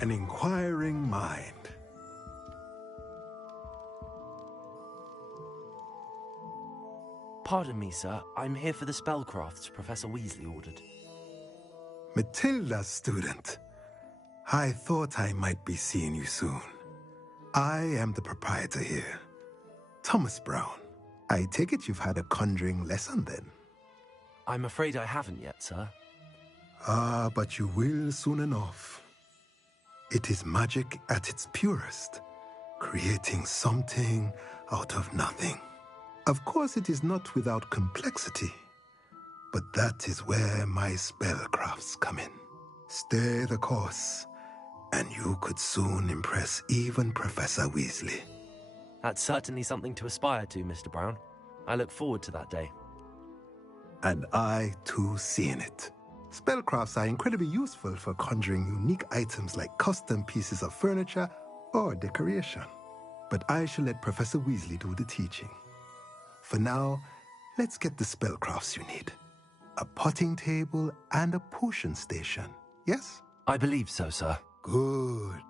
An inquiring mind. Pardon me, sir. I'm here for the spellcrafts Professor Weasley ordered. Matilda's student. I thought I might be seeing you soon. I am the proprietor here, Thomas Brown. I take it you've had a conjuring lesson then? I'm afraid I haven't yet, sir. Ah, but you will soon enough. It is magic at its purest, creating something out of nothing. Of course, it is not without complexity, but that is where my spellcrafts come in. Stay the course, and you could soon impress even Professor Weasley. That's certainly something to aspire to, Mr. Brown. I look forward to that day. And I, too, seeing it. Spellcrafts are incredibly useful for conjuring unique items like custom pieces of furniture or decoration. But I shall let Professor Weasley do the teaching. For now, let's get the spellcrafts you need. A potting table and a potion station, yes? I believe so, sir. Good.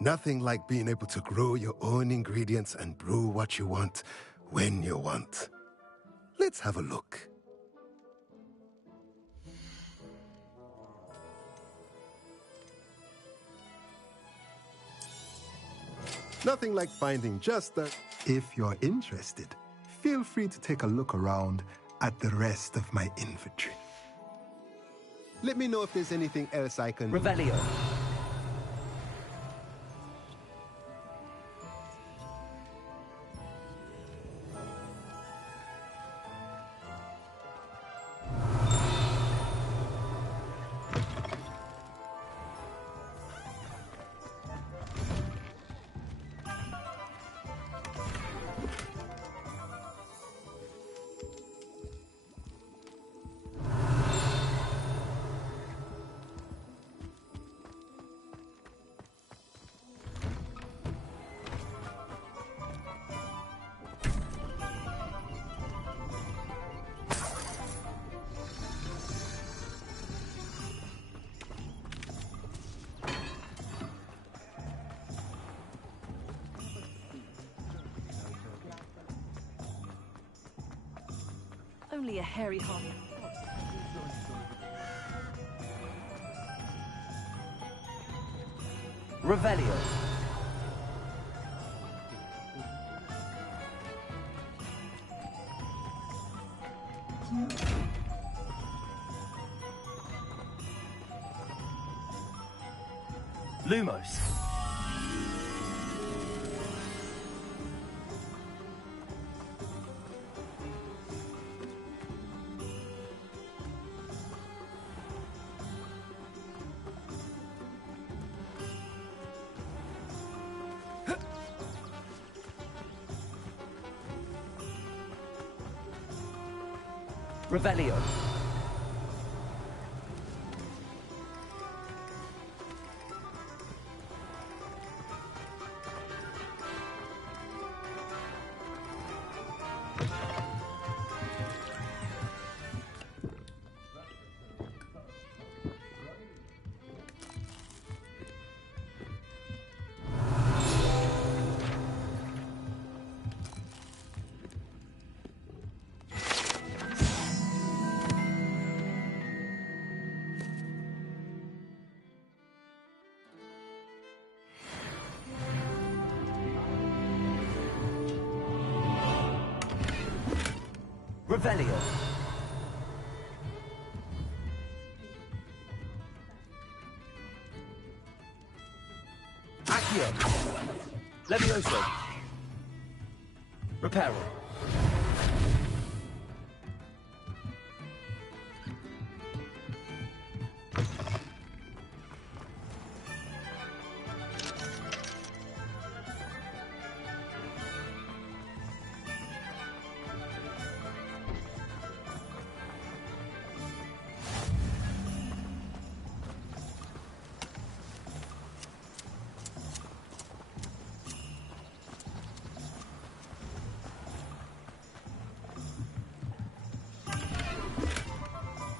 Nothing like being able to grow your own ingredients and brew what you want when you want. Let's have a look. Nothing like finding just the... If you're interested, feel free to take a look around at the rest of my inventory. Let me know if there's anything else I can... Revelio. Only a hairy hog. Revelio. Lumos. Revelio. Revelio. Accio. Levioso. Reparo.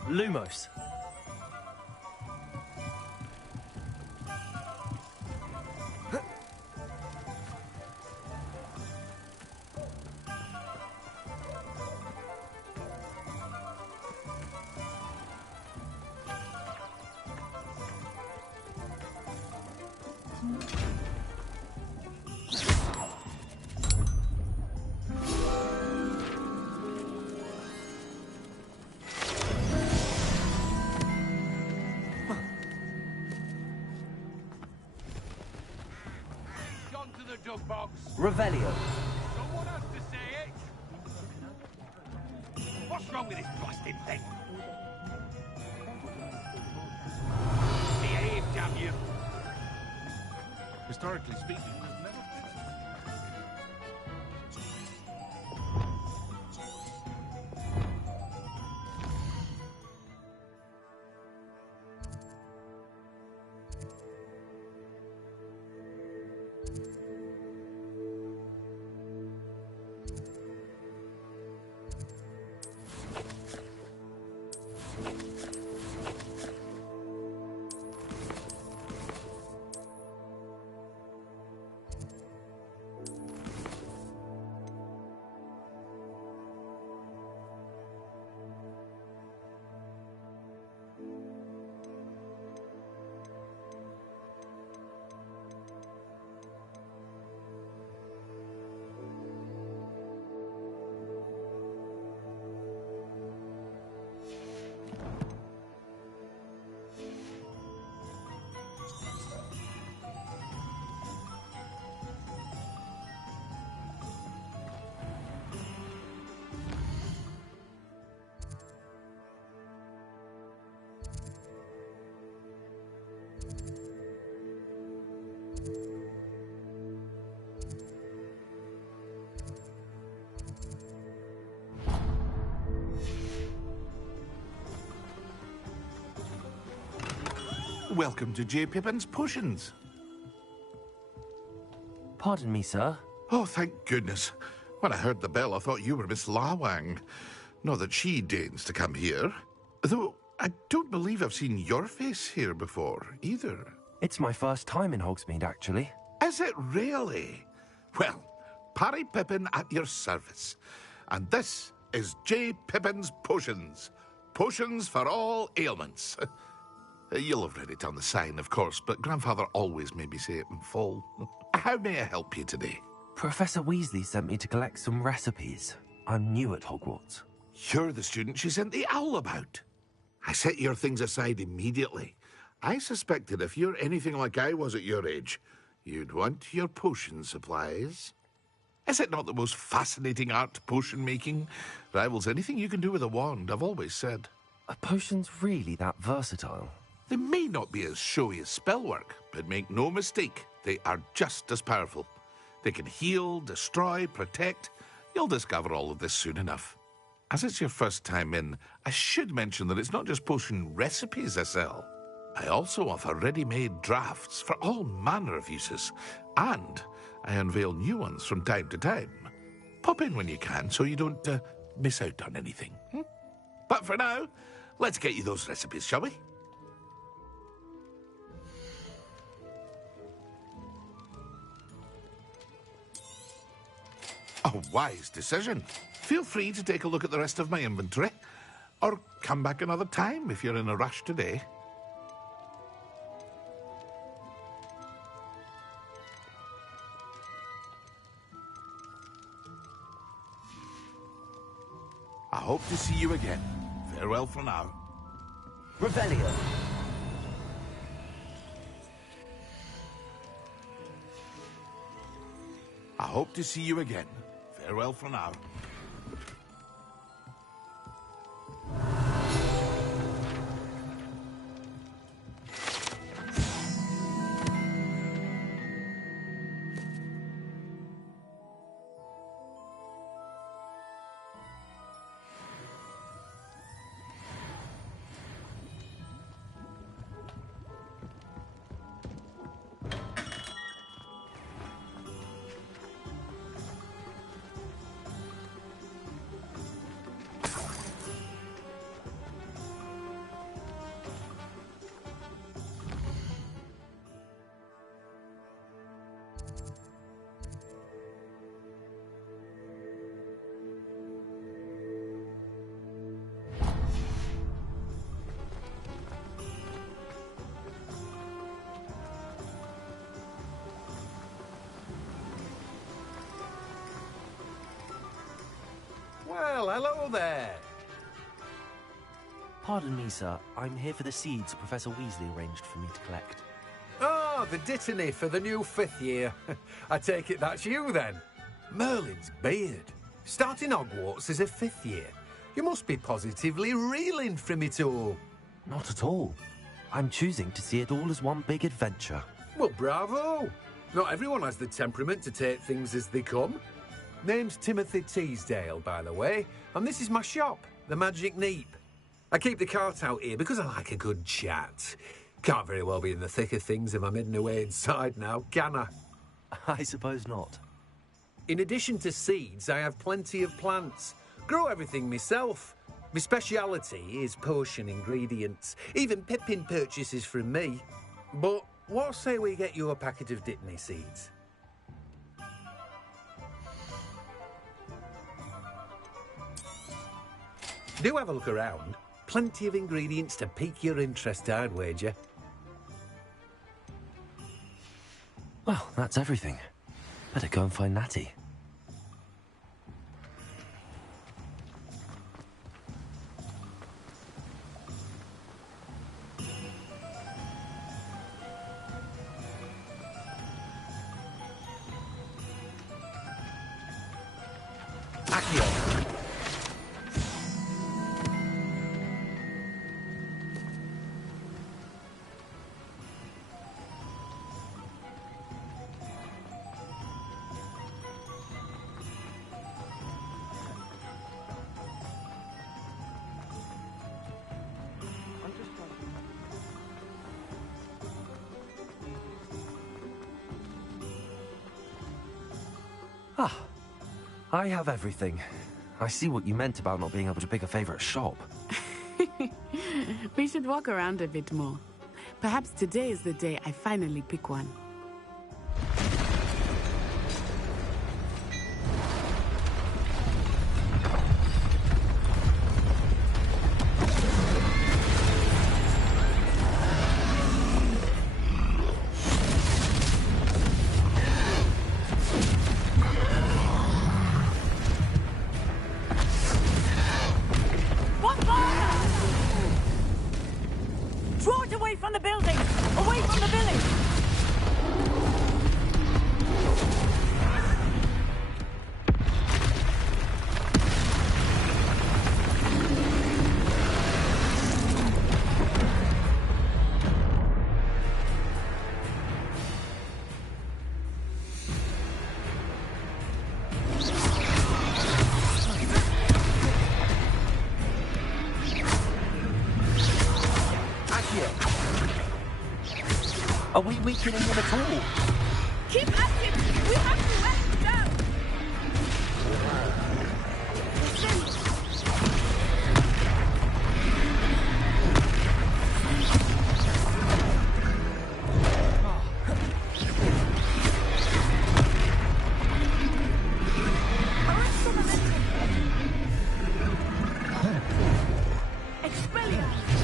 Lumos. box. Revelio. Someone has to say it. What's wrong with this blasted thing? Behave, damn you. Historically speaking, there's never been. Welcome to J. Pippin's Potions. Pardon me, sir. Oh, thank goodness. When I heard the bell, I thought you were Miss Lawang. Not that she deigns to come here. Though, I don't believe I've seen your face here before, either. It's my first time in Hogsmeade, actually. Is it really? Well, Parry Pippin at your service. And this is J. Pippin's Potions. Potions for all ailments. You'll have read it on the sign, of course, but Grandfather always made me say it in full. How may I help you today? Professor Weasley sent me to collect some recipes. I'm new at Hogwarts. You're the student she sent the owl about. I set your things aside immediately. I suspected if you're anything like I was at your age, you'd want your potion supplies. Is it not the most fascinating art, potion making? Rivals anything you can do with a wand, I've always said. Are potions really that versatile? They may not be as showy as spellwork, but make no mistake, they are just as powerful. They can heal, destroy, protect. You'll discover all of this soon enough. As it's your first time in, I should mention that it's not just potion recipes I sell. I also offer ready-made drafts for all manner of uses, and I unveil new ones from time to time. Pop in when you can so you don't miss out on anything. But for now, let's get you those recipes, shall we? A wise decision. Feel free to take a look at the rest of my inventory, or come back another time if you're in a rush today. I hope to see you again. Farewell for now. Revelio. I hope to see you again. Farewell for now. Well, hello there. Pardon me, sir. I'm here for the seeds Professor Weasley arranged for me to collect. Oh, the dittany for the new 5th year. I take it that's you then. Merlin's beard. Starting Hogwarts as a 5th year. You must be positively reeling from it all. Not at all. I'm choosing to see it all as one big adventure. Well, bravo. Not everyone has the temperament to take things as they come. Name's Timothy Teasdale, by the way, and this is my shop, the Magic Neep. I keep the cart out here because I like a good chat. Can't very well be in the thick of things if I'm hidden away inside now, can I? I suppose not. In addition to seeds, I have plenty of plants. Grow everything myself. My speciality is potion ingredients. Even Pippin purchases from me. But what say we get you a packet of dittany seeds? Do have a look around. Plenty of ingredients to pique your interest, I'd wager. Well, that's everything. Better go and find Natty. Accio. Ah, I have everything. I see what you meant about not being able to pick a favourite shop. We should walk around a bit more. Perhaps today is the day I finally pick one. Draw it away from the building! Away from the village! Are we weakening him at all? Keep at it! We have to let it down! Expelliarmus!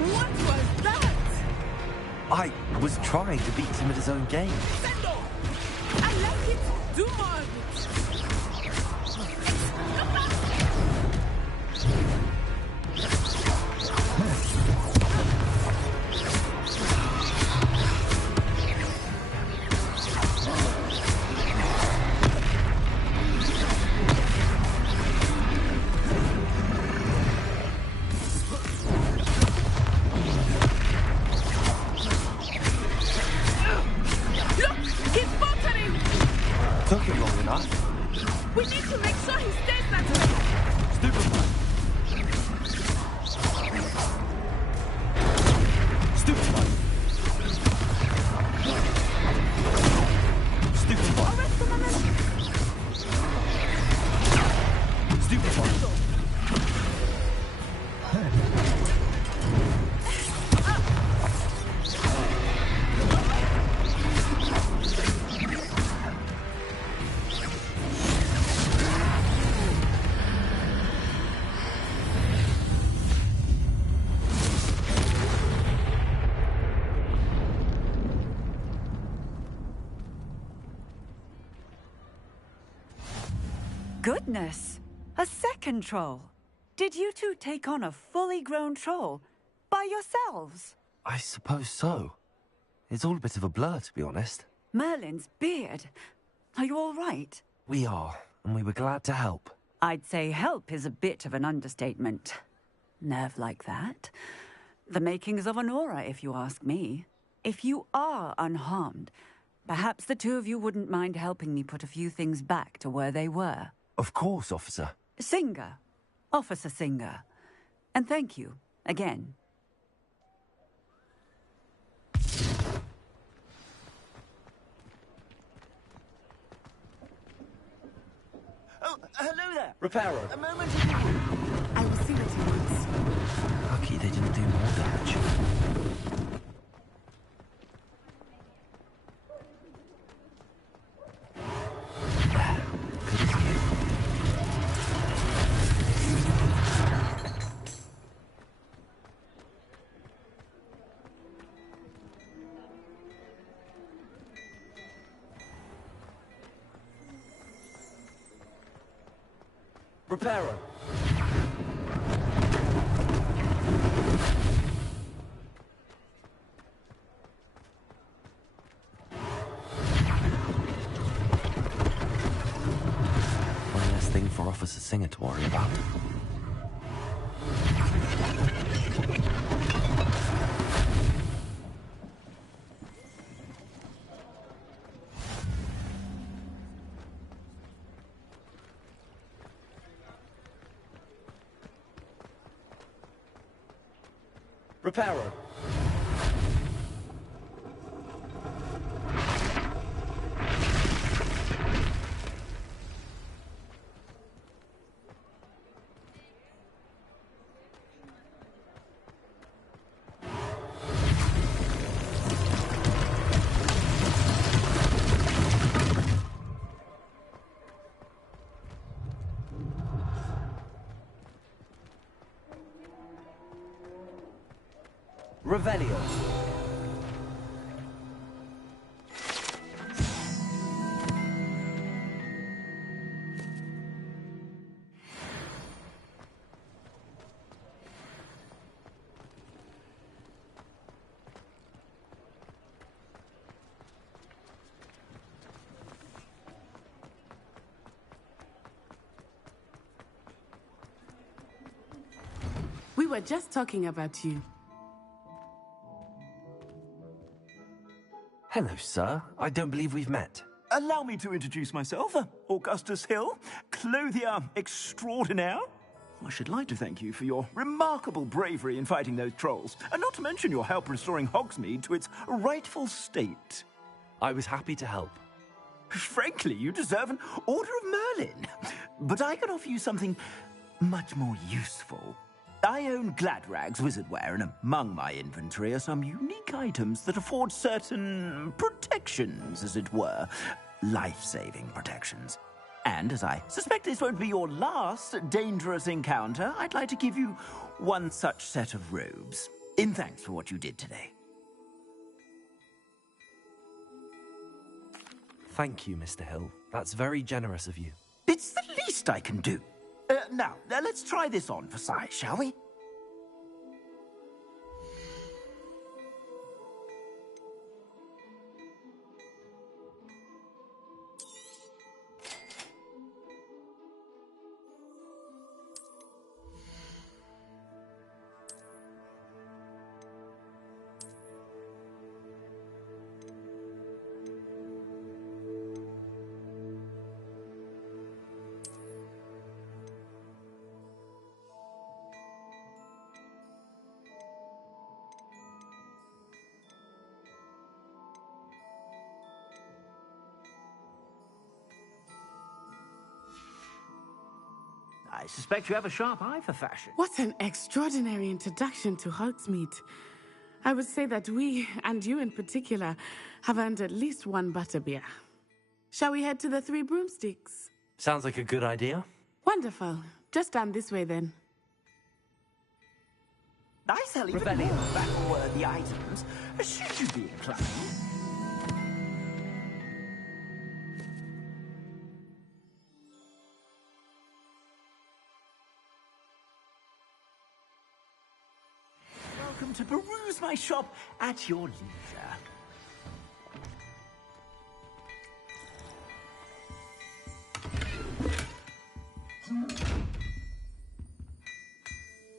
What was that? I was trying to beat him at his own game. Send off! I like it! Do more of it! Look! Goodness! A second troll! Did you two take on a fully grown troll by yourselves? I suppose so. It's all a bit of a blur, to be honest. Merlin's beard. Are you all right? We are, and we were glad to help. I'd say help is a bit of an understatement. Nerve like that. The makings of an aura, if you ask me. If you are unharmed, perhaps the two of you wouldn't mind helping me put a few things back to where they were. Of course, officer. Singer. Officer Singer. And thank you, again. Oh, hello there. Reparo. A moment if you will. I will see what he wants. Lucky they didn't do more damage. Good as new. Reparo. One less thing for Officer Singer to worry about. Reparo. Revelio. We were just talking about you. Hello, sir. I don't believe we've met. Allow me to introduce myself, Augustus Hill, clothier extraordinaire. I should like to thank you for your remarkable bravery in fighting those trolls, and not to mention your help restoring Hogsmeade to its rightful state. I was happy to help. Frankly, you deserve an Order of Merlin. But I can offer you something much more useful. I own Gladrag's wizardware, and among my inventory are some unique items that afford certain protections, as it were. Life-saving protections. And as I suspect this won't be your last dangerous encounter, I'd like to give you one such set of robes, in thanks for what you did today. Thank you, Mr. Hill. That's very generous of you. It's the least I can do. Now, let's try this on for size, shall we? I suspect you have a sharp eye for fashion. What an extraordinary introduction to Hogsmeade. I would say that we, and you in particular, have earned at least one butterbeer. Shall we head to the Three Broomsticks? Sounds like a good idea. Wonderful. Just down this way then. I sell even Revelio. more battle-worthy items, should you be inclined. welcome to peruse my shop at your leisure.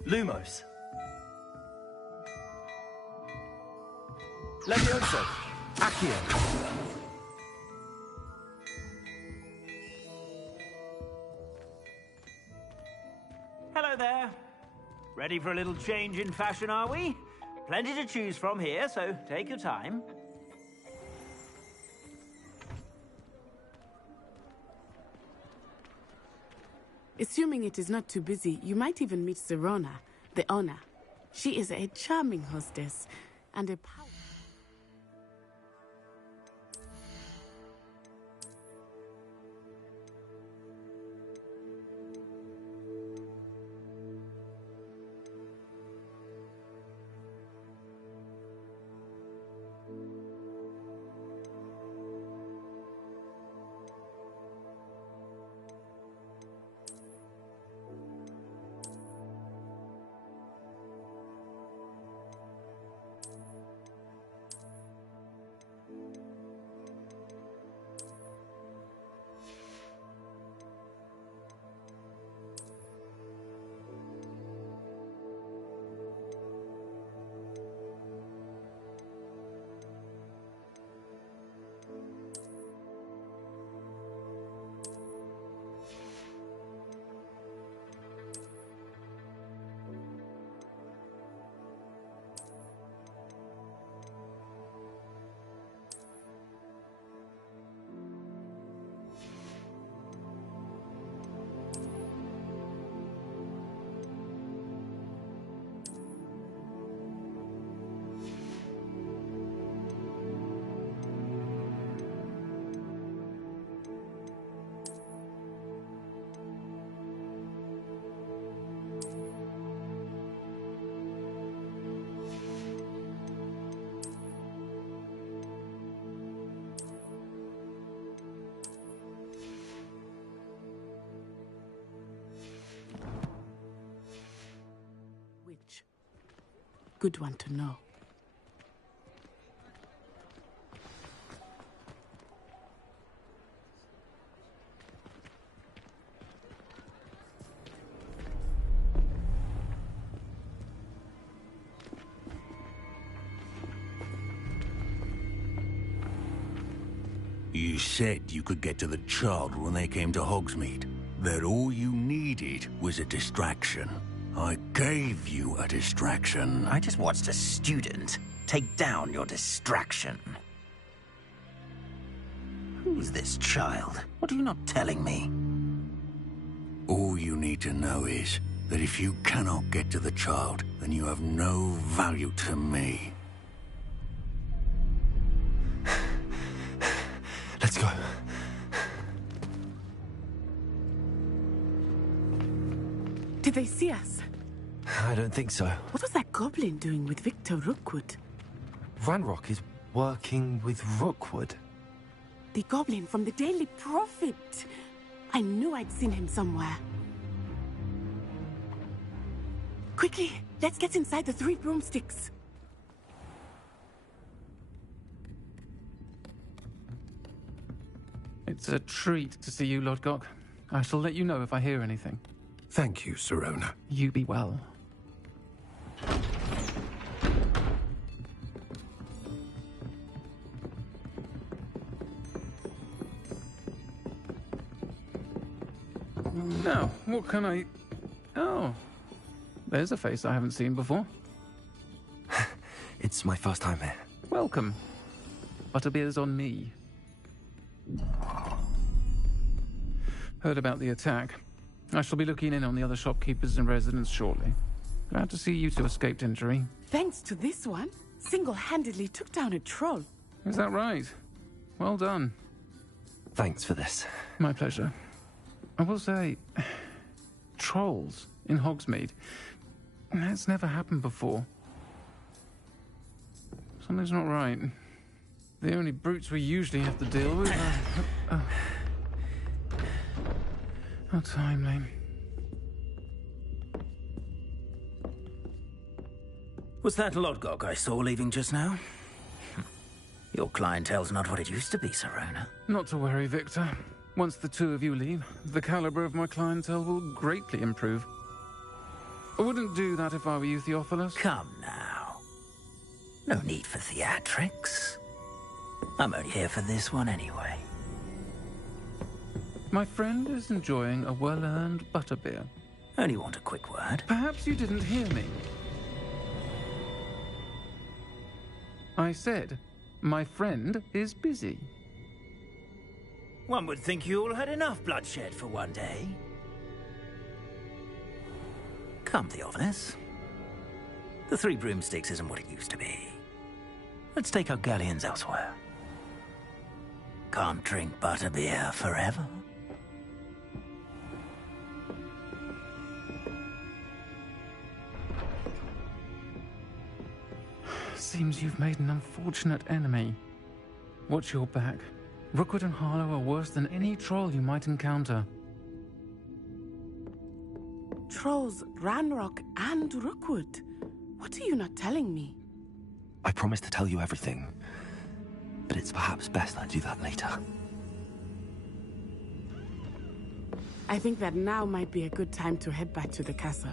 Lumos. Levioso. Accio. Hello there. Ready for a little change in fashion, are we? Plenty to choose from here, so take your time. Assuming it is not too busy, you might even meet Serona, the owner. She is a charming hostess and a power. Good one to know. You said you could get to the child when they came to Hogsmeade. That all you needed was a distraction. I gave you a distraction. I just watched a student take down your distraction. Who's this child? What are you not telling me? All you need to know is that if you cannot get to the child, then you have no value to me. Let's go. Did they see us? I don't think so. What was that goblin doing with Victor Rookwood? Ranrock is working with Rookwood. The goblin from the Daily Prophet. I knew I'd seen him somewhere. Quickly, let's get inside the 3 broomsticks. It's a treat to see you, Lodgok. I shall let you know if I hear anything. Thank you, Serona. You be well. Now, what can I... Oh, there's a face I haven't seen before. It's my first time here. Welcome. Butterbeer's on me. Heard about the attack. I shall be looking in on the other shopkeepers and residents shortly. Glad to see you two escaped injury. Thanks to this one, single-handedly took down a troll. Is that right? Well done. Thanks for this. My pleasure. I will say, trolls in Hogsmeade. That's never happened before. Something's not right. The only brutes we usually have to deal with are... How timely. Was that Lodgok I saw leaving just now? Your clientele's not what it used to be, Serona. Not to worry, Victor. Once the two of you leave, the caliber of my clientele will greatly improve. I wouldn't do that if I were you, Theophilus. Come now. No need for theatrics. I'm only here for this one anyway. My friend is enjoying a well-earned butterbeer. Only want a quick word. Perhaps you didn't hear me. I said, my friend is busy. One would think you all had enough bloodshed for one day. Come, Theophilus. The Three Broomsticks isn't what it used to be. Let's take our galleons elsewhere. Can't drink butterbeer forever. Seems you've made an unfortunate enemy. Watch your back. Rookwood and Harlow are worse than any troll you might encounter. Trolls, Ranrock, and Rookwood. What are you not telling me? I promised to tell you everything, but it's perhaps best I do that later. I think that now might be a good time to head back to the castle.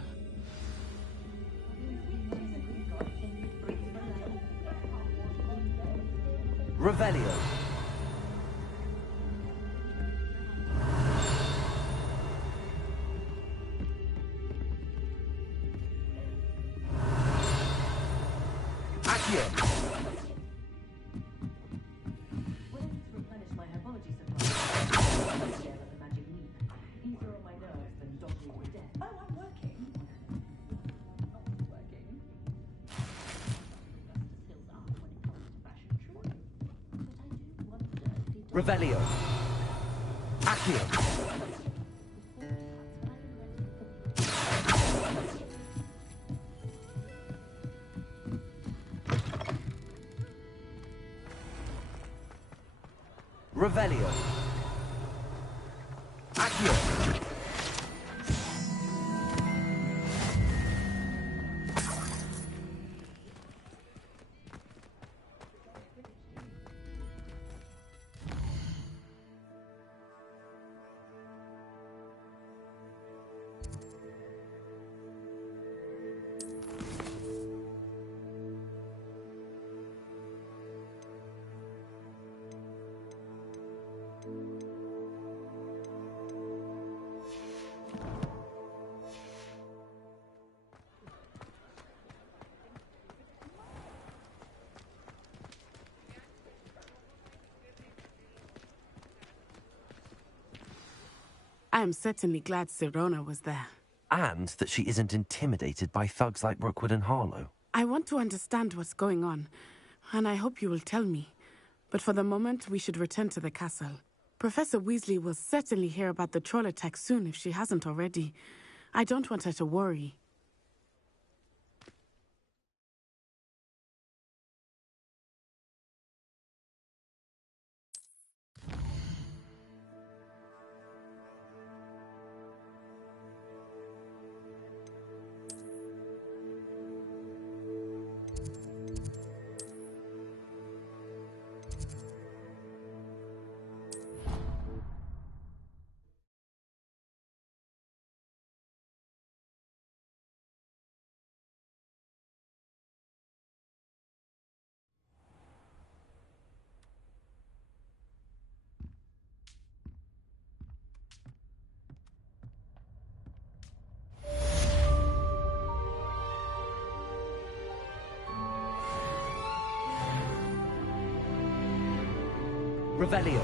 Revelio. Accio. Revelio. Accio. Revelio. Accio. I am certainly glad Serona was there. And that she isn't intimidated by thugs like Rookwood and Harlow. I want to understand what's going on, and I hope you will tell me. But for the moment, we should return to the castle. Professor Weasley will certainly hear about the troll attack soon if she hasn't already. I don't want her to worry. Revelio.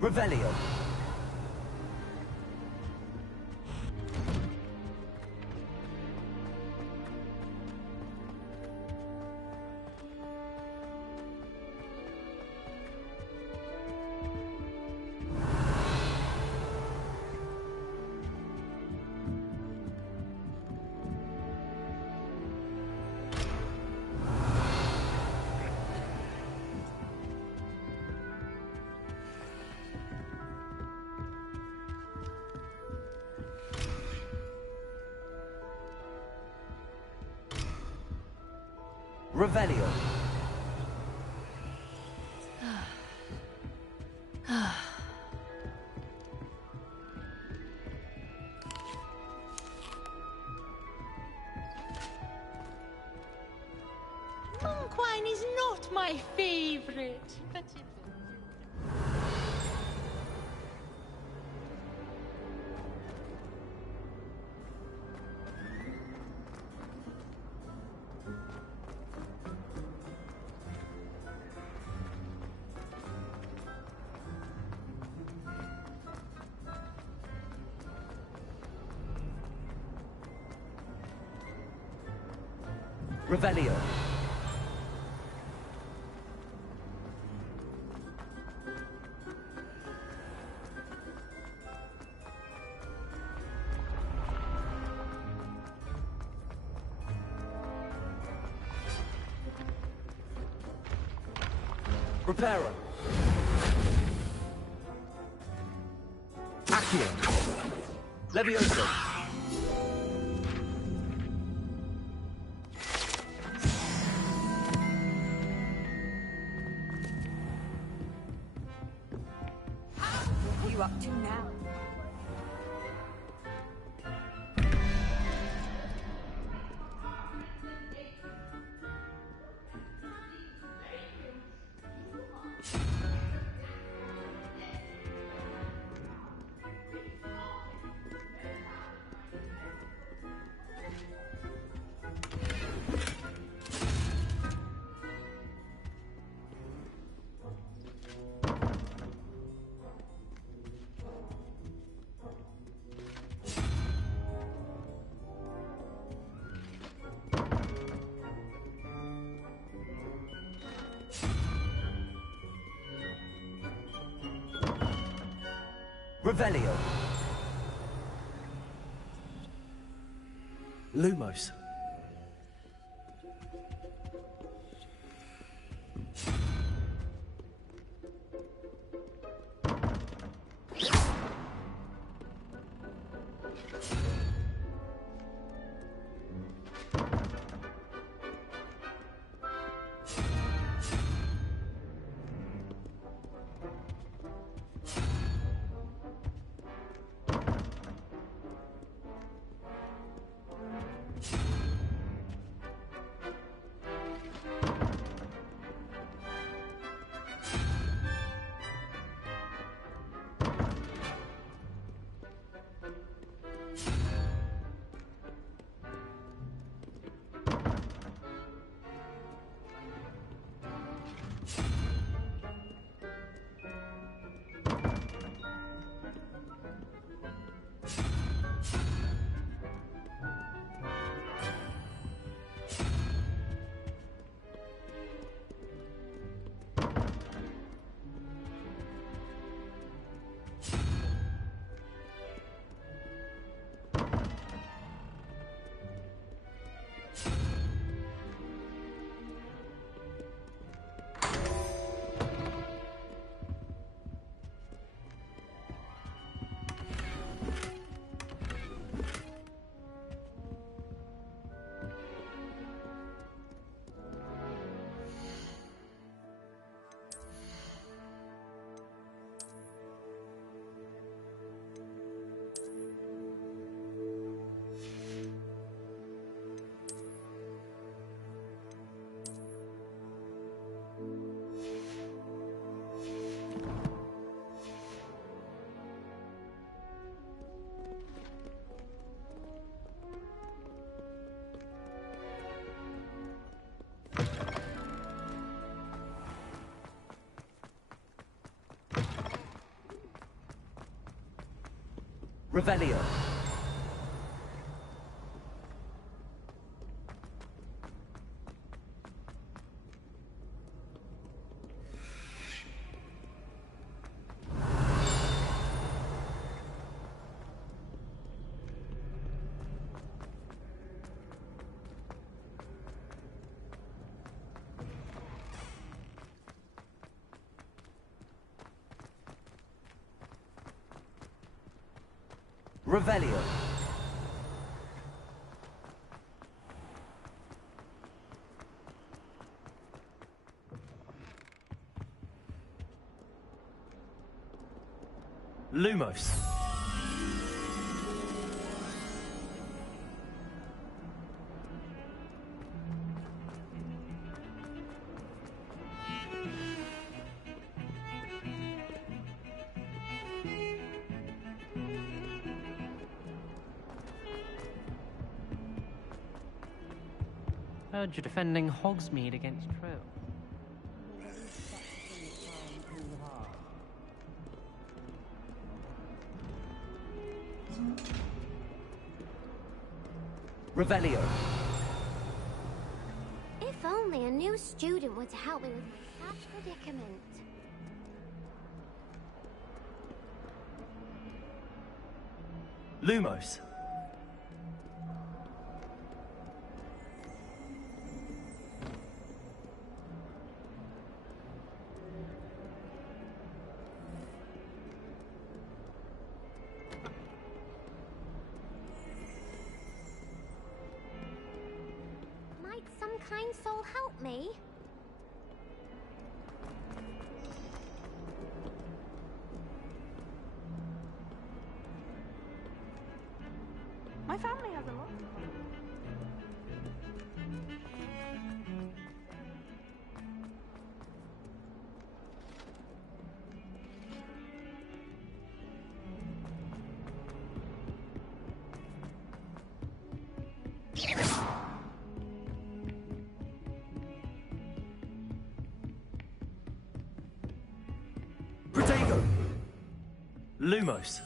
Revelio. Revelio. Monk wine is not my favorite, but it's... Revelio. Reparo. Accio. Levioso. What are you up to now? Revelio. Lumos. Revelio. Revelio. Lumos. Heard you're defending Hogsmeade against Trill. Revelio. If only a new student were to help me with that predicament. Lumos. Might some kind soul help me? My family has a lot. Protego. Lumos.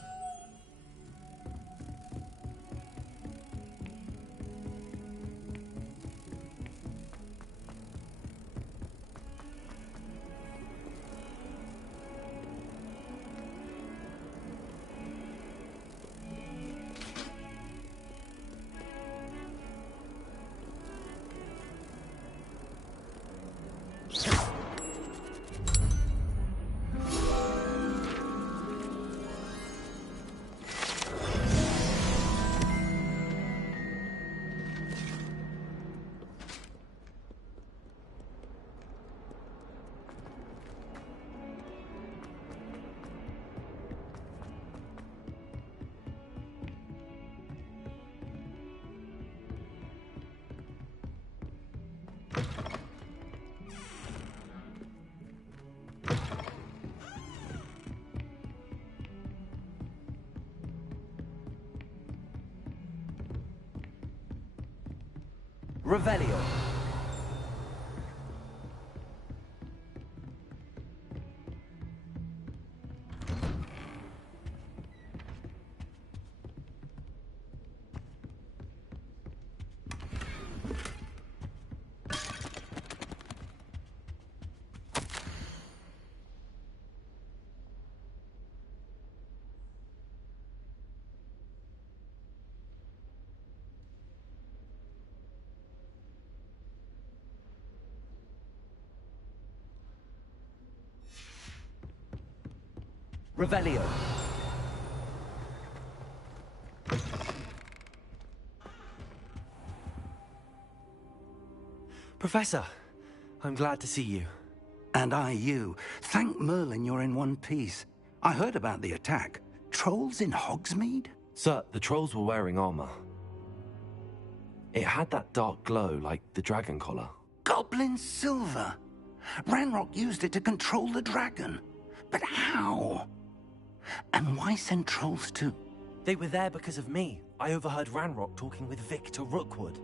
Revelio. Revelio. Professor, I'm glad to see you. And I you. Thank Merlin you're in one piece. I heard about the attack. Trolls in Hogsmeade? Sir, the trolls were wearing armor. It had that dark glow like the dragon collar. Goblin silver. Ranrock used it to control the dragon. But how? And why send trolls too? They were there because of me. I overheard Ranrock talking with Victor Rookwood.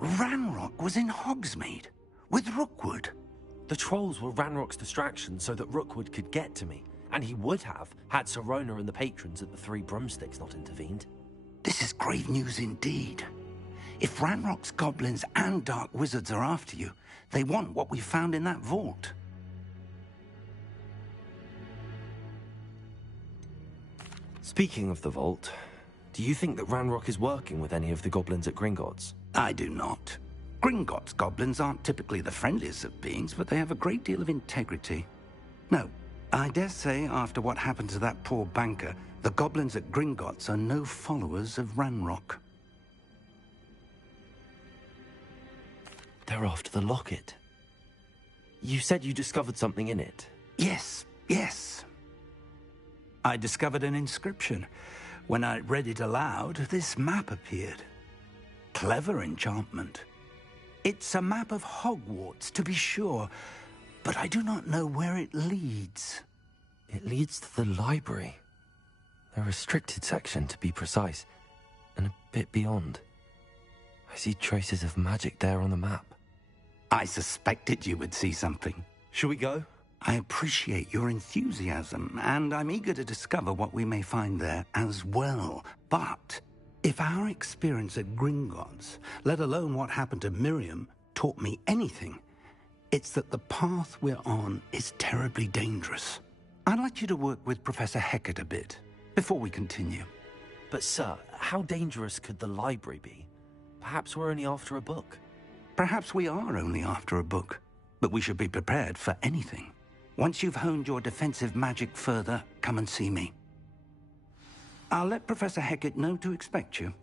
Ranrock was in Hogsmeade with Rookwood. The trolls were Ranrock's distraction so that Rookwood could get to me. And he would have, had Sirona and the patrons at the Three Broomsticks not intervened. This is grave news indeed. If Ranrock's goblins and dark wizards are after you, they want what we found in that vault. Speaking of the vault, do you think that Ranrock is working with any of the goblins at Gringotts? I do not. Gringotts goblins aren't typically the friendliest of beings, but they have a great deal of integrity. No, I dare say after what happened to that poor banker, the goblins at Gringotts are no followers of Ranrock. They're after the locket. You said you discovered something in it. Yes. I discovered an inscription. When I read it aloud, this map appeared. Clever enchantment. It's a map of Hogwarts, to be sure, but I do not know where it leads. It leads to the library. The restricted section, to be precise, and a bit beyond. I see traces of magic there on the map. I suspected you would see something. Shall we go? I appreciate your enthusiasm, and I'm eager to discover what we may find there as well. But if our experience at Gringotts, let alone what happened to Miriam, taught me anything, it's that the path we're on is terribly dangerous. I'd like you to work with Professor Hecat a bit before we continue. But sir, how dangerous could the library be? Perhaps we're only after a book. Perhaps we are only after a book, but we should be prepared for anything. Once you've honed your defensive magic further, come and see me. I'll let Professor Hecat know to expect you.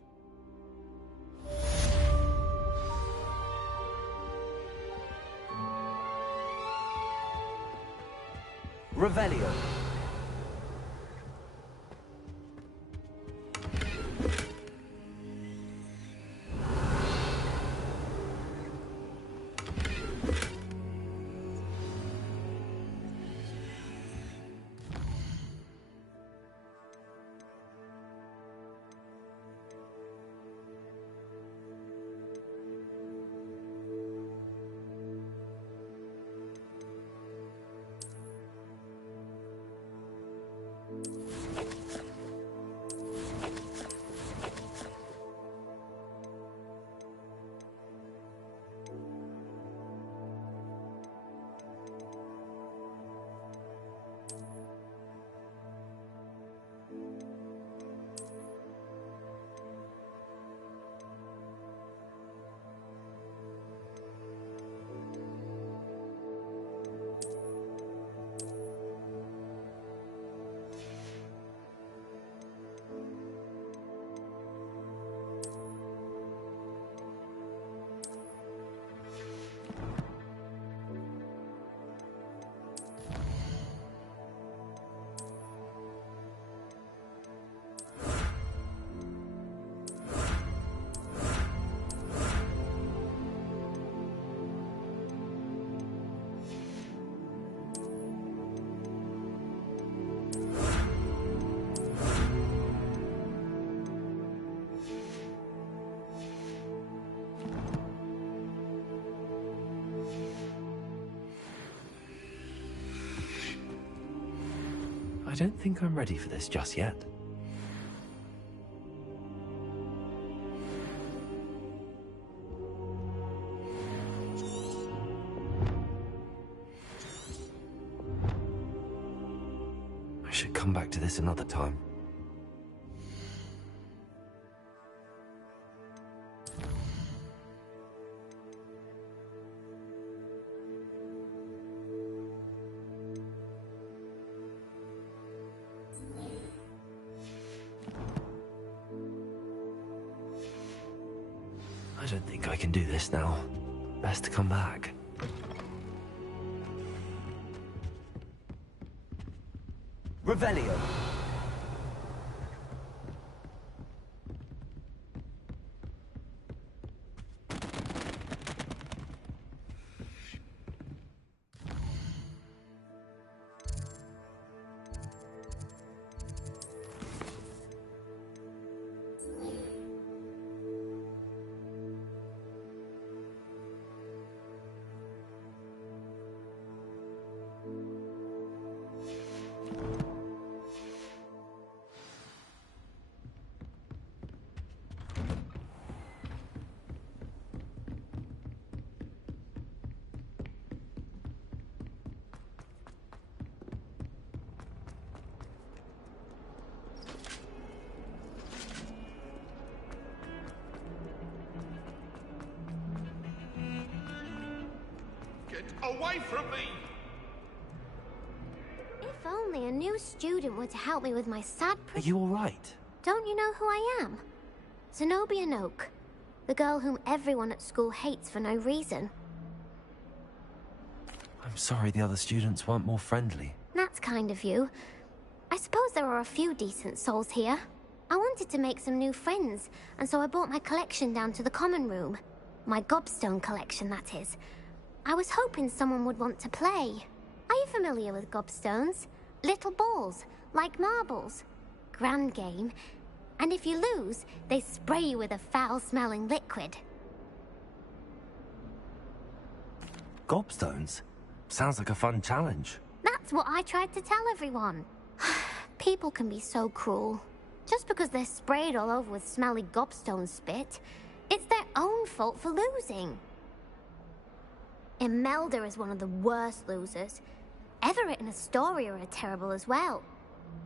Revelio. I don't think I'm ready for this just yet. I should come back to this another time. I don't think I can do this now. Best to come back. Revelio. Get away from me! If only a new student were to help me with my sad... Are you all right? Don't you know who I am? Zenobia Noak, the girl whom everyone at school hates for no reason. I'm sorry the other students weren't more friendly. That's kind of you. I suppose there are a few decent souls here. I wanted to make some new friends, and so I brought my collection down to the common room. My gobstone collection, that is. I was hoping someone would want to play. Are you familiar with gobstones? Little balls, like marbles. Grand game. And if you lose, they spray you with a foul-smelling liquid. Gobstones? Sounds like a fun challenge. That's what I tried to tell everyone. People can be so cruel. Just because they're sprayed all over with smelly gobstone spit, it's their own fault for losing. Imelda is one of the worst losers. Everett and Astoria are terrible as well.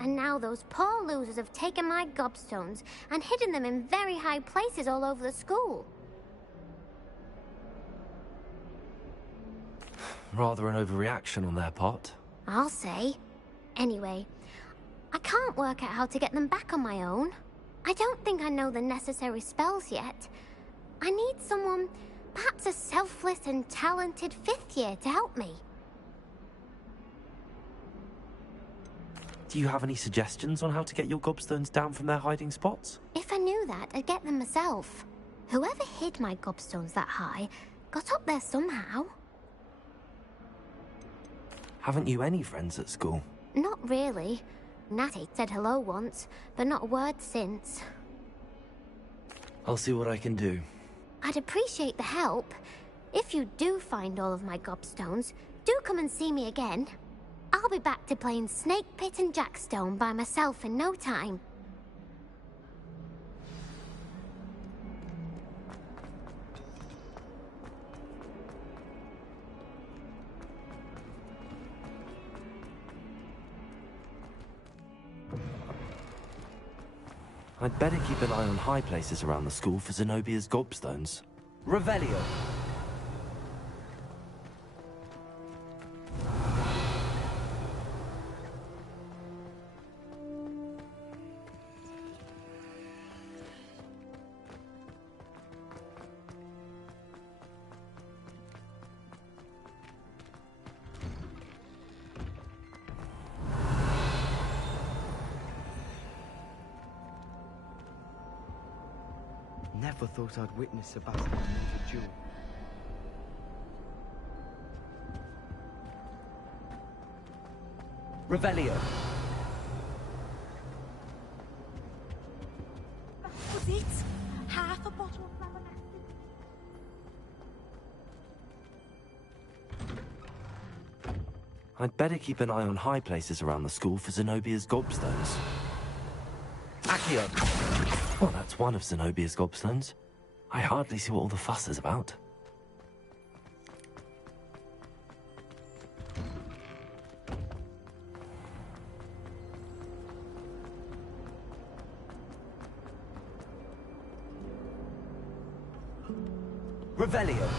And now those poor losers have taken my gobstones and hidden them in very high places all over the school. Rather an overreaction on their part. I'll say. Anyway, I can't work out how to get them back on my own. I don't think I know the necessary spells yet. I need someone, perhaps a selfless and talented fifth year to help me. Do you have any suggestions on how to get your gobstones down from their hiding spots? If I knew that, I'd get them myself. Whoever hid my gobstones that high got up there somehow. Haven't you any friends at school? Not really. Natty said hello once, but not a word since. I'll see what I can do. I'd appreciate the help. If you do find all of my gobstones, do come and see me again. I'll be back to playing Snake Pit and Jackstone by myself in no time. I'd better keep an eye on high places around the school for Zenobia's gobstones. Revelio. Never thought I'd witness Sebastian lose a duel. Revelio. That was it. Half a bottle of Ramonacid. I'd better keep an eye on high places around the school for Zenobia's gobstones. Accio! Well, that's one of Zenobia's gobstones. I hardly see what all the fuss is about. Revelio.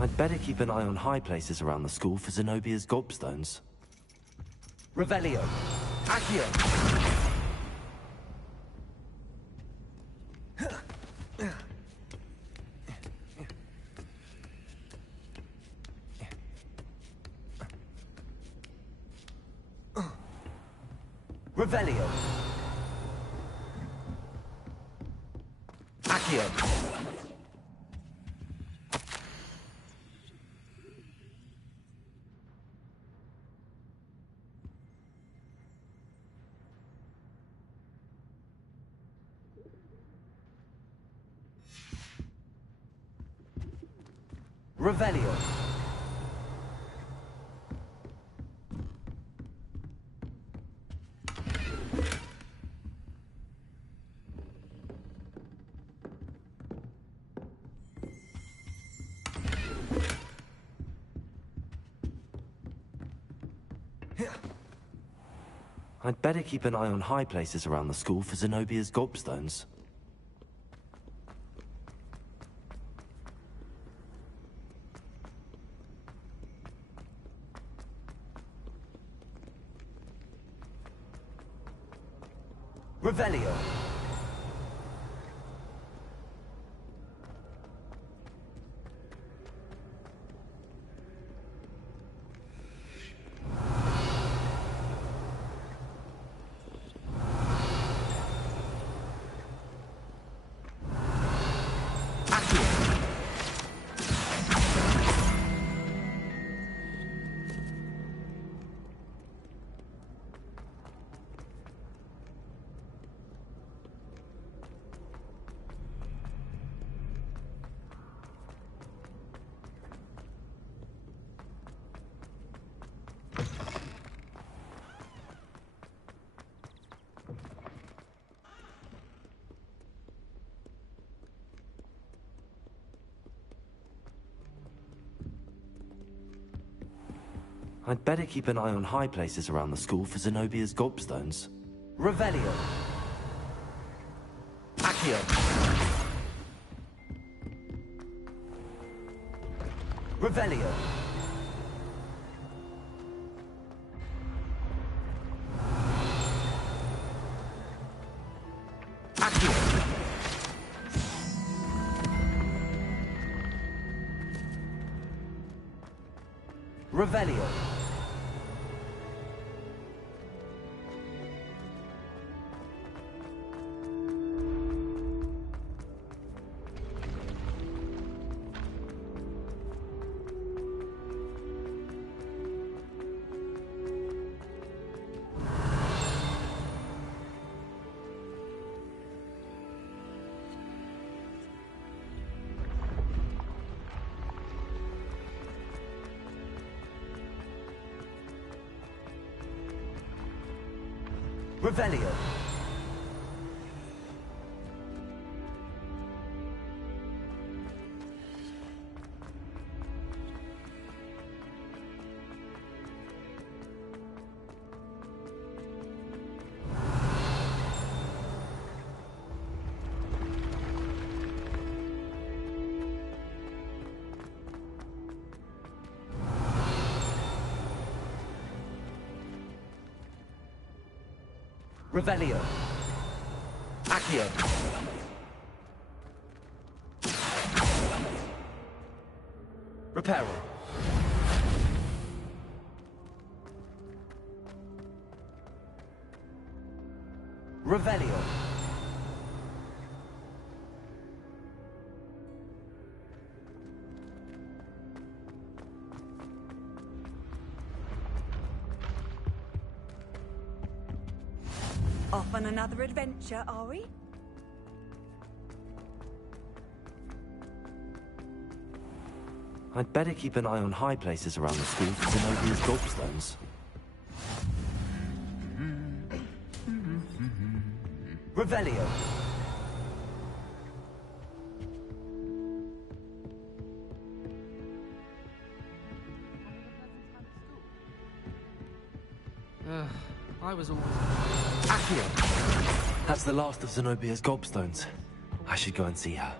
I'd better keep an eye on high places around the school for Zenobia's gobstones. Revelio. Accio. Revelio. Accio. Revelio. I'd better keep an eye on high places around the school for Zenobia's gobstones. Revelio. I'd better keep an eye on high places around the school for Zenobia's gobstones. Revelio. Accio. Revelio. Accio. Revelio. Revelio. Revelio. Accio. Reparo. Revelio. Off on another adventure, are we? I'd better keep an eye on high places around the school for Zenobia's gobstones. Revelio. I was always... Accio! That's the last of Zenobia's gobstones. I should go and see her.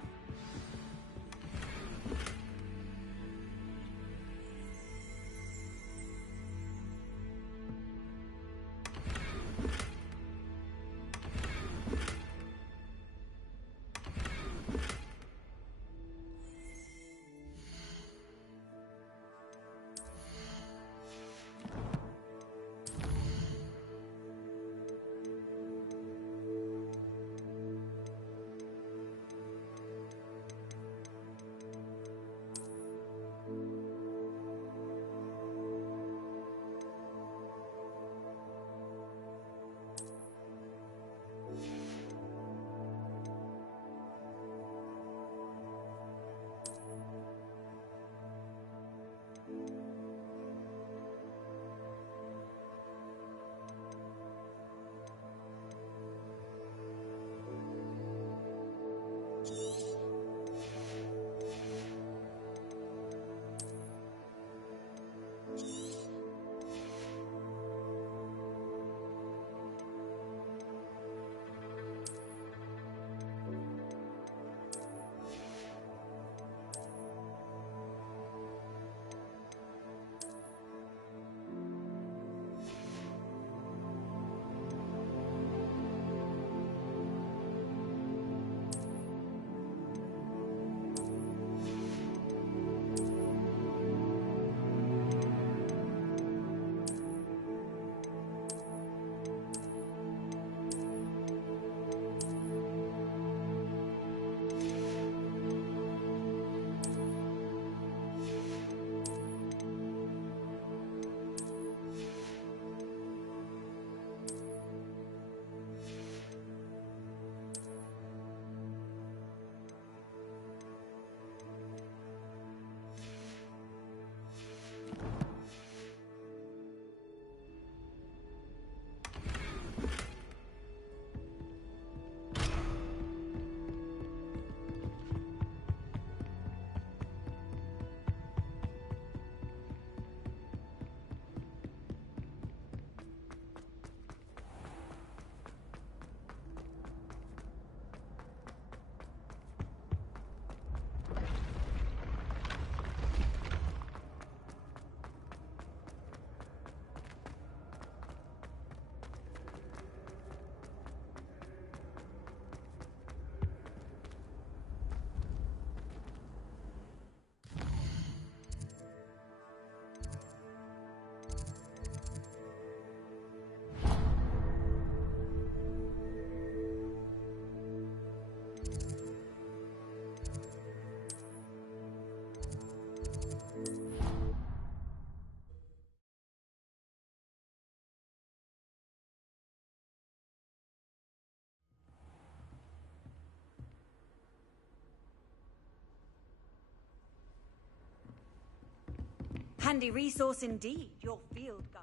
Handy resource indeed, your field guide.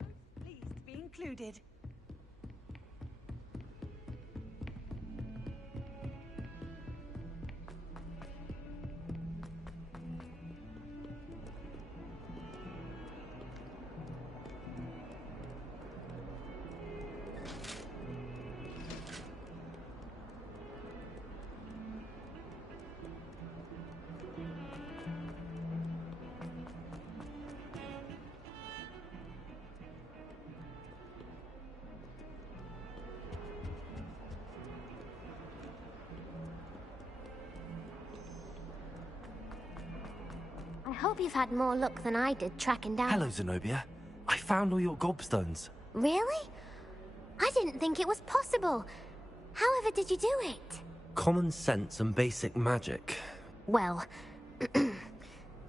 Most pleased to be included. I hope you've had more luck than I did tracking down... Hello, Zenobia. I found all your gobstones. Really? I didn't think it was possible. However did you do it? Common sense and basic magic. Well,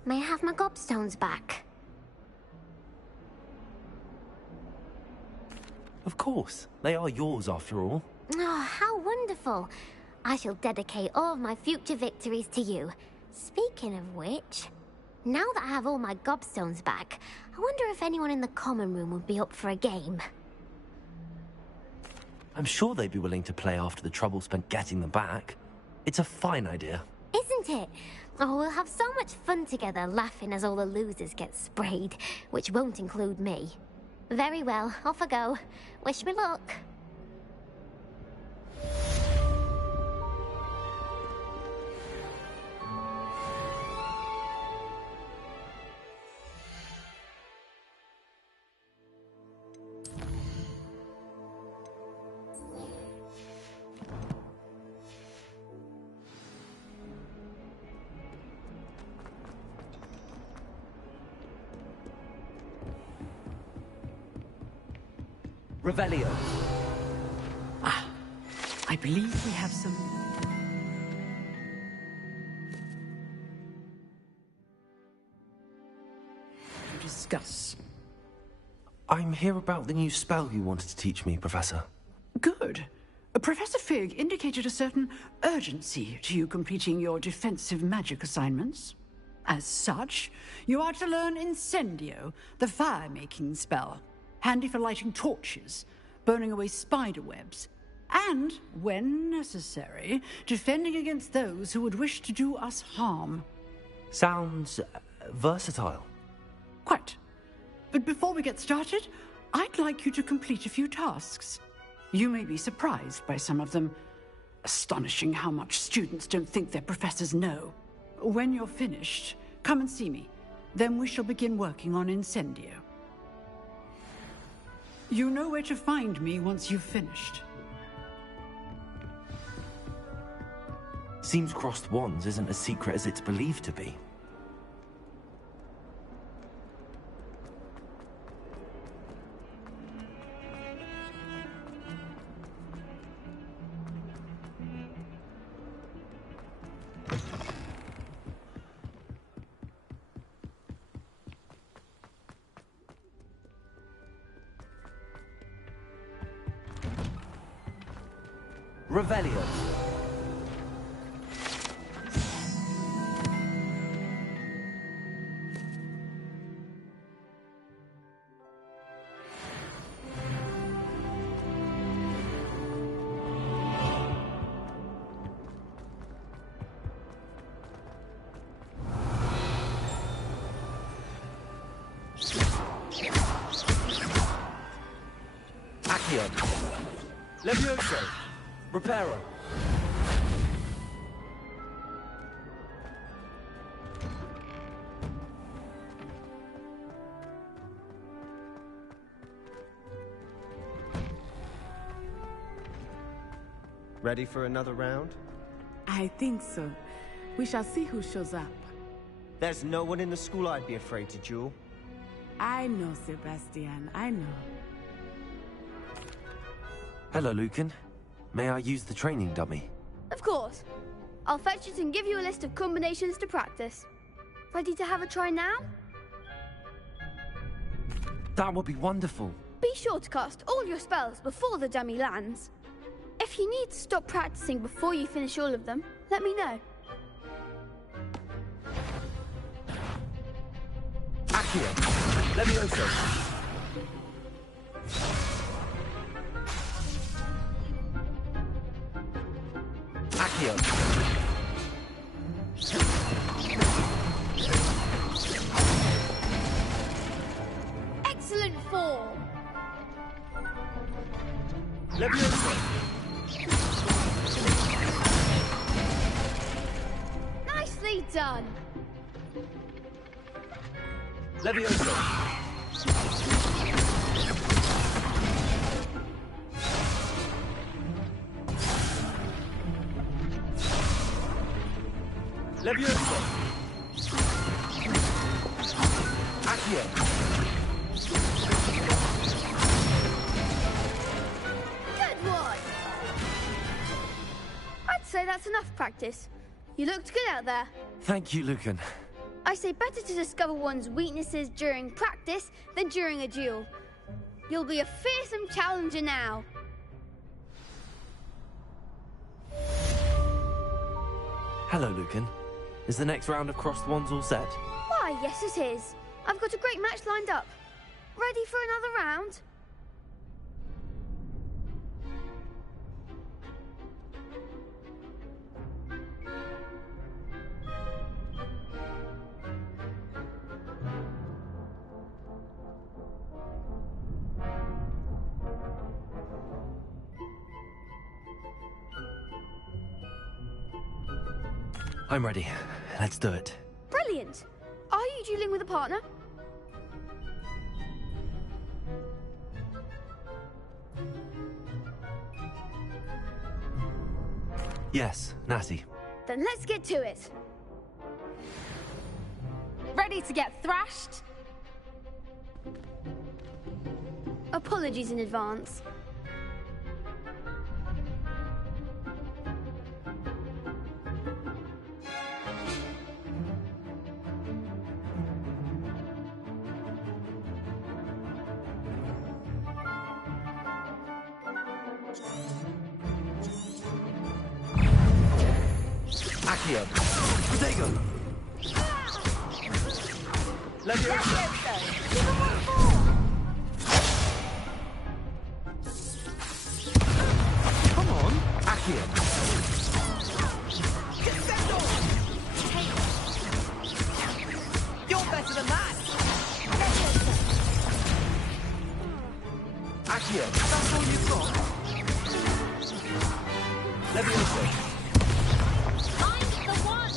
may I have my gobstones back? Of course. They are yours, after all. Oh, how wonderful. I shall dedicate all of my future victories to you. Speaking of which, now that I have all my gobstones back, I wonder if anyone in the common room would be up for a game. I'm sure they'd be willing to play after the trouble spent getting them back. It's a fine idea. Isn't it? Oh, we'll have so much fun together, laughing as all the losers get sprayed, which won't include me. Very well, off I go. Wish me luck. Revelio. Ah, I believe we have some... to discuss. I'm here about the new spell you wanted to teach me, Professor. Good. Professor Fig indicated a certain urgency to you completing your defensive magic assignments. As such, you are to learn Incendio, the fire-making spell. Handy for lighting torches, burning away spider webs, And, when necessary, defending against those who would wish to do us harm. Sounds versatile. Quite. But before we get started, I'd like you to complete a few tasks. You may be surprised by some of them. Astonishing how much students don't think their professors know. When you're finished, come and see me. Then we shall begin working on Incendio. You know where to find me once you've finished. Seems crossed wands isn't as secret as it's believed to be. Revelio. Accio. Levioso. Reparo. Ready for another round? I think so. We shall see who shows up. There's no one in the school I'd be afraid to duel. I know, Sebastian. I know. Hello, Lucan. May I use the training dummy? Of course. I'll fetch it and give you a list of combinations to practice. Ready to have a try now? That would be wonderful. Be sure to cast all your spells before the dummy lands. If you need to stop practicing before you finish all of them, let me know. Accio. Levioso. Accio. Excellent form. Levioso. Nicely done. Levioso. Levioso. Accio. Good one. I'd say that's enough practice. You looked good out there. Thank you, Lucan. I say better to discover one's weaknesses during practice than during a duel. You'll be a fearsome challenger now. Hello, Lucan. Is the next round of crossed wands all set? Why, yes it is. I've got a great match lined up. Ready for another round? I'm ready. Let's do it. Brilliant. Are you dueling with a partner? Yes, Natty. Then let's get to it. Ready to get thrashed? Apologies in advance. Accio. Protego. Levioso. Accio. You're better than that! Accio, that's all you've got? Levioso. I'm the one!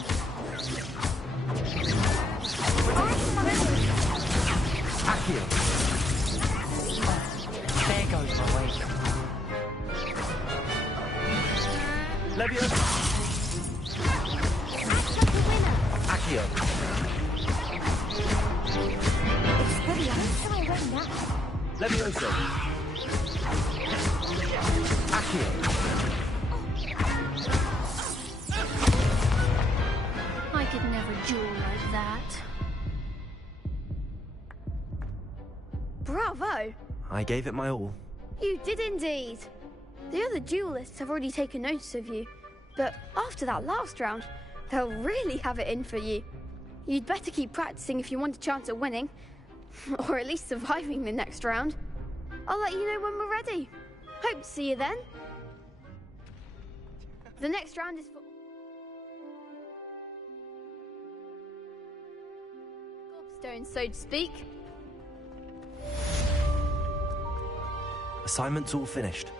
Accio. There goes my way. Levioso. Accio. Levioso. Accio. I could never duel like that. Bravo! I gave it my all. You did indeed. The other duelists have already taken notice of you, but after that last round, they'll really have it in for you. You'd better keep practicing if you want a chance at winning, or at least surviving the next round. I'll let you know when we're ready. Hope to see you then. The next round is for gobstones, so to speak. Assignment's all finished.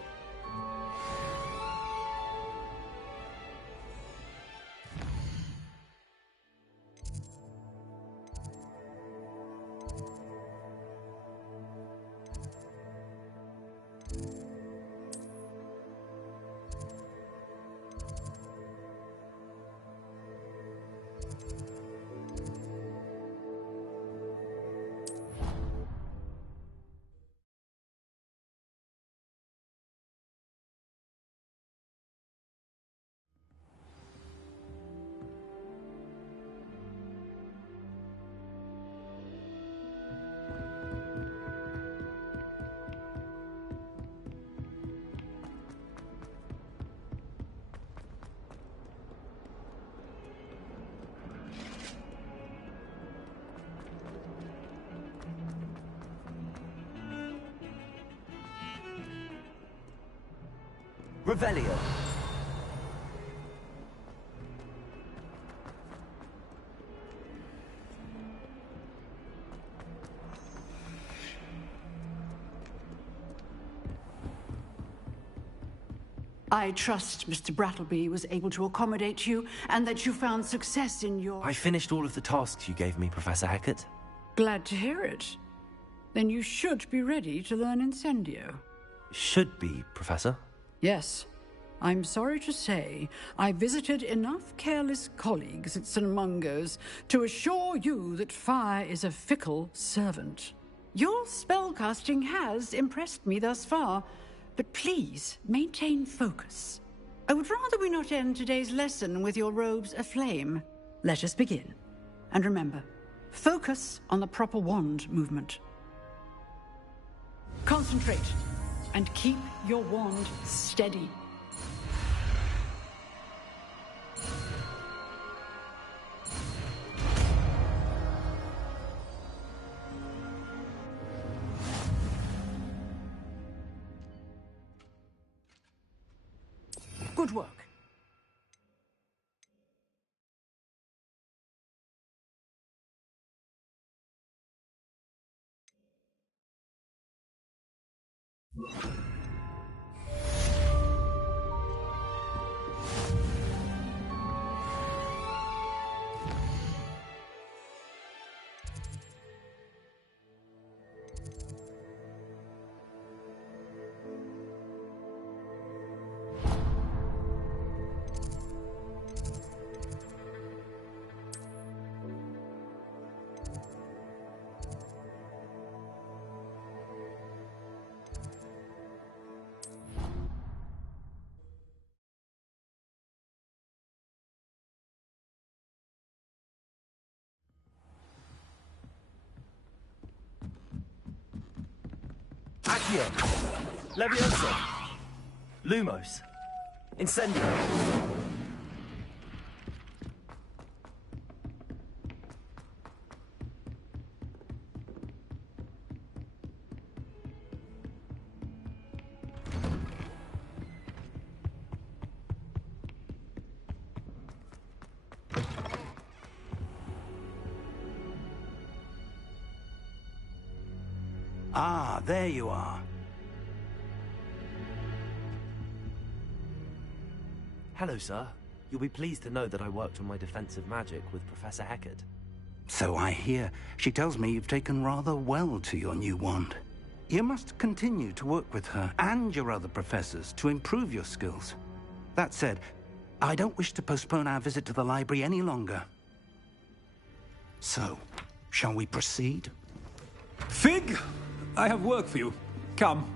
Revelio. I trust Mr. Brattleby was able to accommodate you and that you found success in your... I finished all of the tasks you gave me, Professor Hackett. Glad to hear it. Then you should be ready to learn Incendio. Should be, Professor. Yes. I'm sorry to say, I visited enough careless colleagues at St. Mungo's to assure you that fire is a fickle servant. Your spellcasting has impressed me thus far, but please maintain focus. I would rather we not end today's lesson with your robes aflame. Let us begin. And remember, focus on the proper wand movement. Concentrate, and keep your wand steady. Good work. Accio. Levioso. Lumos. Incendio. Ah, there you are. Hello, sir. You'll be pleased to know that I worked on my defensive magic with Professor Eckert. So I hear. She tells me you've taken rather well to your new wand. You must continue to work with her and your other professors to improve your skills. That said, I don't wish to postpone our visit to the library any longer. So, shall we proceed? Fig! I have work for you. Come.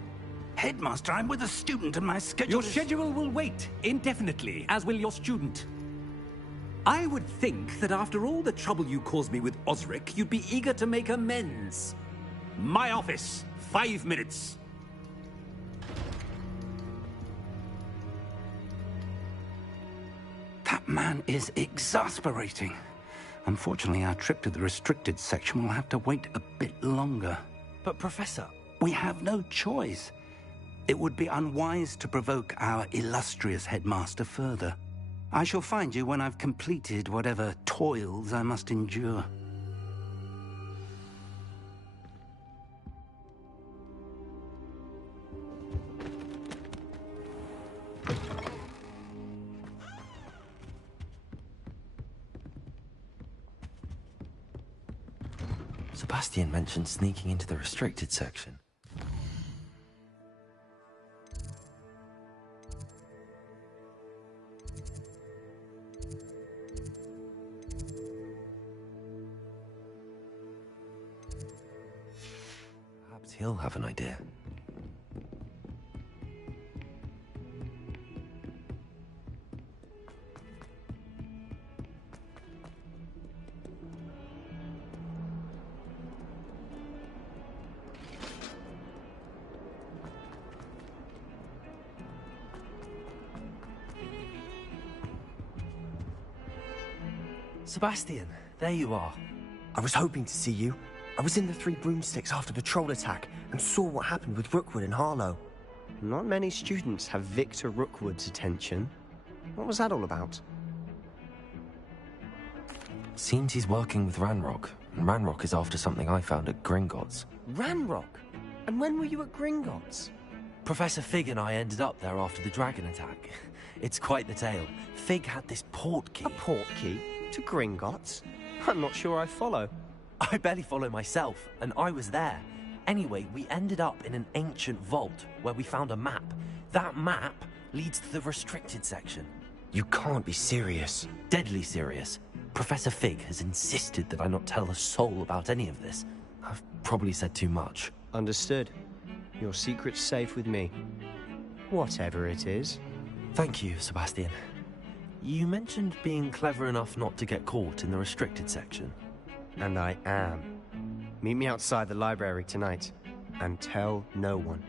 Headmaster, I'm with a student and my schedule Your schedule will wait indefinitely, as will your student. I would think that after all the trouble you caused me with Osric, you'd be eager to make amends. My office, 5 minutes. That man is exasperating. Unfortunately, our trip to the restricted section will have to wait a bit longer. But, Professor... We have no choice. It would be unwise to provoke our illustrious headmaster further. I shall find you when I've completed whatever toils I must endure. Sebastian mentioned sneaking into the restricted section. Perhaps he'll have an idea. Sebastian, there you are. I was hoping to see you. I was in the Three Broomsticks after the troll attack and saw what happened with Rookwood and Harlow. Not many students have Victor Rookwood's attention. What was that all about? Seems he's working with Ranrock, and Ranrock is after something I found at Gringotts. Ranrock? And when were you at Gringotts? Professor Fig and I ended up there after the dragon attack. It's quite the tale. Fig had this port key. A port key? To Gringotts? I'm not sure I follow. I barely follow myself, and I was there. Anyway, we ended up in an ancient vault where we found a map. That map leads to the restricted section. You can't be serious. Deadly serious. Professor Fig has insisted that I not tell a soul about any of this. I've probably said too much. Understood. Your secret's safe with me. Whatever it is. Thank you, Sebastian. You mentioned being clever enough not to get caught in the restricted section. And I am. Meet me outside the library tonight, and tell no one.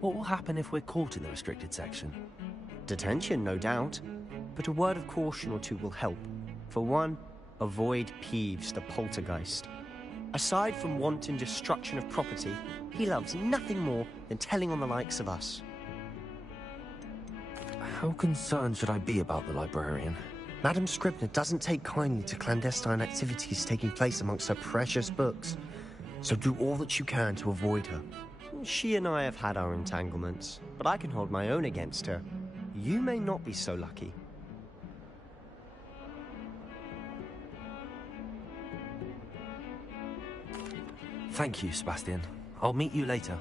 What will happen if we're caught in the restricted section? Detention, no doubt. But a word of caution or two will help. For one, avoid Peeves, the poltergeist. Aside from wanton destruction of property, he loves nothing more than telling on the likes of us. How concerned should I be about the librarian? Madame Scribner doesn't take kindly to clandestine activities taking place amongst her precious books. So do all that you can to avoid her. She and I have had our entanglements, but I can hold my own against her. You may not be so lucky. Thank you, Sebastian. I'll meet you later.